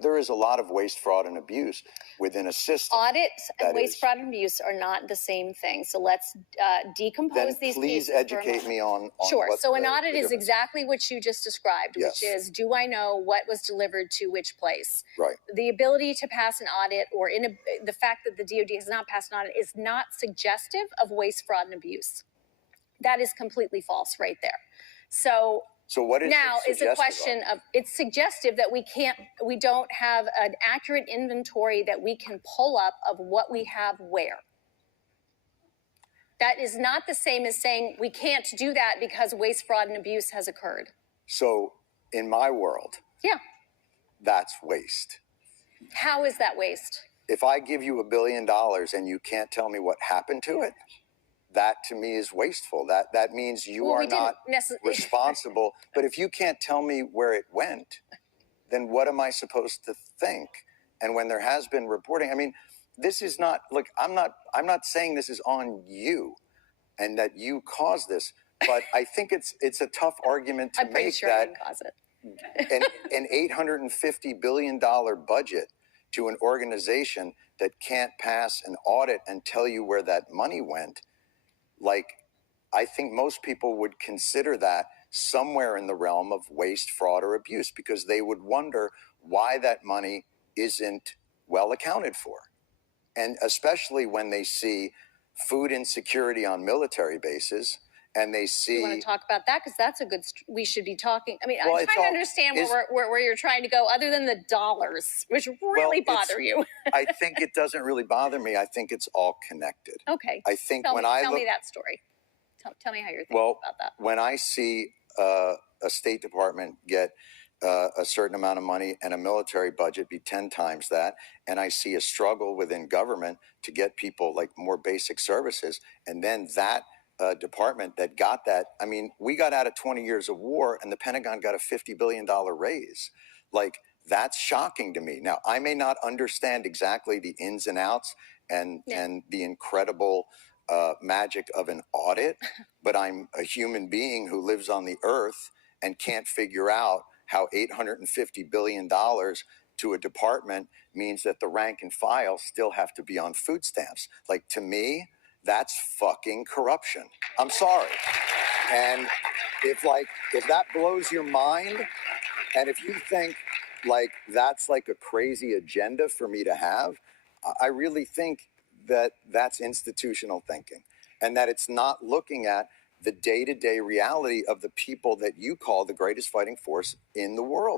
there is a lot of waste, fraud, and abuse within a system. Audits and waste, fraud, and abuse are not the same thing. So let's decompose these pieces. Please educate me on sure. So an audit is exactly what you just described, which is, do I know what was delivered to which place? Right. The ability to pass an audit, or the fact that the DoD has not passed an audit, is not suggestive of waste, fraud, and abuse. That is completely false right there. So what is now is a question of, it's suggestive that we don't have an accurate inventory that we can pull up of what we have where. That is not the same as saying we can't do that because waste, fraud, and abuse has occurred. So in my world, that's waste. How is that waste? If I give you $1 billion and you can't tell me what happened to it, that to me is wasteful. That means you are not responsible. But if you can't tell me where it went, then what am I supposed to think? And when there has been reporting, I mean, this is not, look, I'm not saying this is on you and that you caused this, but I think it's a tough argument to make sure that I didn't cause it. an $850 billion budget to an organization that can't pass an audit and tell you where that money went. Like, I think most people would consider that somewhere in the realm of waste, fraud, or abuse, because they would wonder why that money isn't well accounted for. And especially when they see food insecurity on military bases, and they see... You want to talk about that? Because that's a good... we should be talking... I mean, I'm trying to understand where you're trying to go, other than the dollars, which really bother you. I think it doesn't really bother me. I think it's all connected. Okay. I think tell me that story. Tell me how you're thinking about that. When I see a State Department get a certain amount of money and a military budget be 10 times that, and I see a struggle within government to get people like more basic services, and then that department that got that, I mean, we got out of 20 years of war and the Pentagon got a $50 billion raise. Like, that's shocking to me. Now, I may not understand exactly the ins and outs and the incredible magic of an audit, but I'm a human being who lives on the earth and can't figure out how $850 billion to a department means that the rank and file still have to be on food stamps. Like, to me, that's fucking corruption. I'm sorry. And if that blows your mind, and if you think like that's like a crazy agenda for me to have, I really think that that's institutional thinking, and that it's not looking at the day-to-day reality of the people that you call the greatest fighting force in the world.